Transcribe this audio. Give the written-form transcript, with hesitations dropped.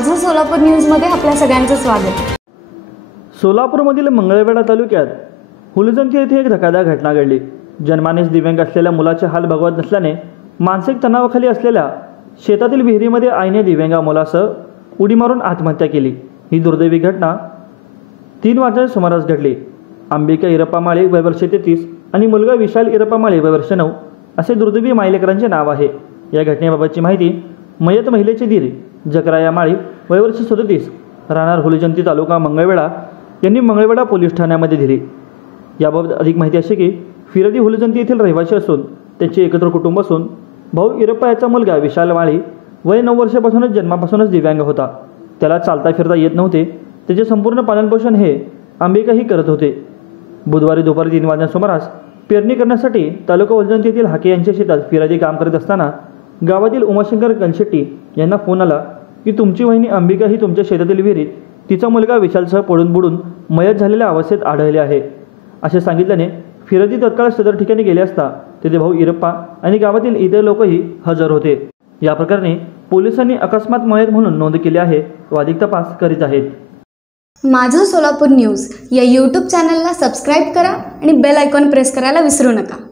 माझं सोलापूर न्यूजमध्ये आपल्या सगळ्यांचं स्वागत। सोलापूरमधील मंगळवेढा तालुक्यात हुलजंती येथे एक धक्कादायक घटना घडली। जन्मानेच दिव्यांग असलेल्या मुलाचे हाल भगवत नसल्याने मानसिक तणावाखाली असलेल्या शेतातील विहिरीमध्ये आईने दिव्यांगा मुलासह उडी मारून आत्महत्या केली। ही दुर्दैवी घटना 3 वाजता सुमारास घडली। अंबिका इरप्पा माळे वय वर्ष 33 आणि मुलगा विशाल इरप्पा माळे वय वर्ष 9 असे दुर्दैवी मायलेकरांचे नाव आहे। या घटनेबाबतची माहिती मयत महिलेचे दीर जकराया माळी वय वर्ष 37 राहणार हुलजंती तालुका मंगळवेढा यांनी मंगळवेढा पोलीस ठाण्यामध्ये दिली। याबाबत अधिक माहिती अशी की फिरदी हुलजंती येथील रहिवासी असून त्यांचे एकत्र कुटुंब असून भाऊ इरप्पा याचा मुलगा विशाल माळी वय 9 वर्षापासूनच जन्मापासूनच दिव्यांग होता। त्याला चालता फिरता येत नव्हते। त्याचे संपूर्ण पालनपोषण हे अंबिकाही करत होते। बुधवारी दुपारी 3 वाजता सुमारास पेरणी करण्यासाठी तालुका हुलजंती येथील हाके यांच्या शेतात फिरदी काम करत असताना गावातील उमाशंकर कनशेट्टी यांना फोन आला की तुमची वहिनी अंबिका ही तुमच्या शेतातील विहिरीत तिचा मुलगा विशालसह पडून बुडून मयत झालेल्या अवस्थेत आढळले आहे असे सांगितल्याने फिरदी तत्काळ सदर ठिकाणी गेले असता तेथे भाऊ इरप्पा आणि गावातील इतर लोकही हजर होते। या प्रकरणी पोलिसांनी अकस्मात मयत म्हणून नोंद केली आहे व अधिक तपास करीत आहेत। माझं सोलापूर न्यूज या यूट्यूब चॅनलला सबस्क्राईब करा आणि बेल आयकॉन प्रेस करायला विसरू नका।